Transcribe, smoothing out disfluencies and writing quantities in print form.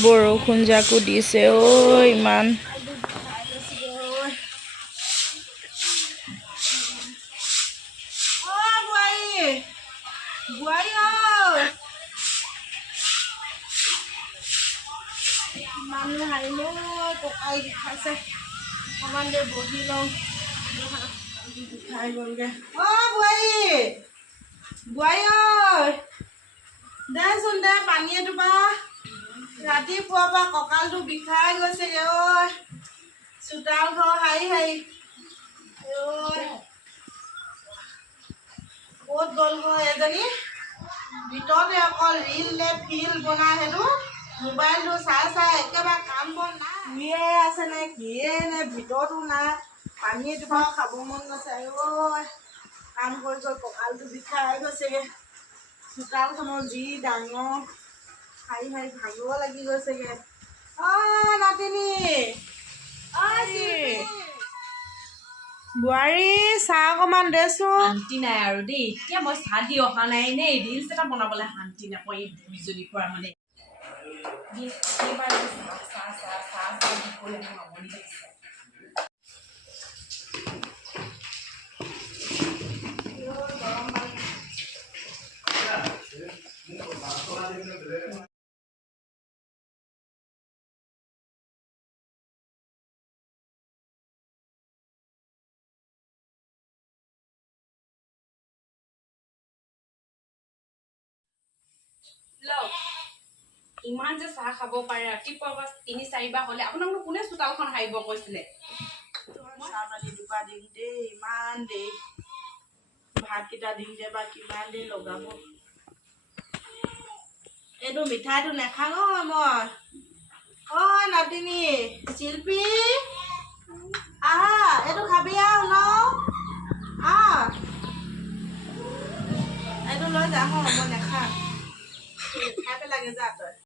বৰষুণ জাকো দিছে ঐ ইমান মানুহ আহিলে ককাই বিষাইছে অকণমান দেৰি বহি লওঁ বিষাই গ'লগে বোৱাৰী ঐ দেচোন দে পানী এটোপা ৰাতিপুৱাৰ পৰা কঁকালটো বিষাই গৈছেগে ঐ চোতাল ঘৰ হাৰি হাৰি ক'ত গ'লগৈ এজনী ভিতৰতে অকল ৰীল নে ফিল বনাই সেইটো মোবাইলটো চাই চাই একেবাৰে কাম বন নাই কিয়ে আছে নে কিয়ে নে ভিতৰতো নাই পানী এটোপাও খাব মন গৈছে ঐ কাম কৰি কৰি কঁকালটো বিষাই গৈছেগে চোতালখনৰ যি ডাঙৰ হাৰি হাৰি ভাগিব লাগি গৈছেগে নাতিনী বোৱাৰী চাহ অকণমান দেচোন শান্তি নাই আৰু দেই এতিয়া মই চাহ দি অহা নাই নে ৰিলচ এটা বনাবলৈ শান্তি নাপাওঁ এই দুইজনীৰ পৰা মানে ইমান যে চাহ খাব পাৰে ৰাতিপুৱা ৩-৪ হলে আপোনালোকক কোনে চোতালখন হাৰিব কৈছিলে চাহ পানী দুপা দিম দেই ইমান দেৰি ভাতকেইটা দিওঁতে বা কিমান দেৰি লগাব এইটো মিঠাইটো নাখাওঁ মই নাতিনী শিল্পী আহা এইটো খাবি আৰু ন এইটো লৈ যা মই নাখাওঁ খাই পেলাগে যা তই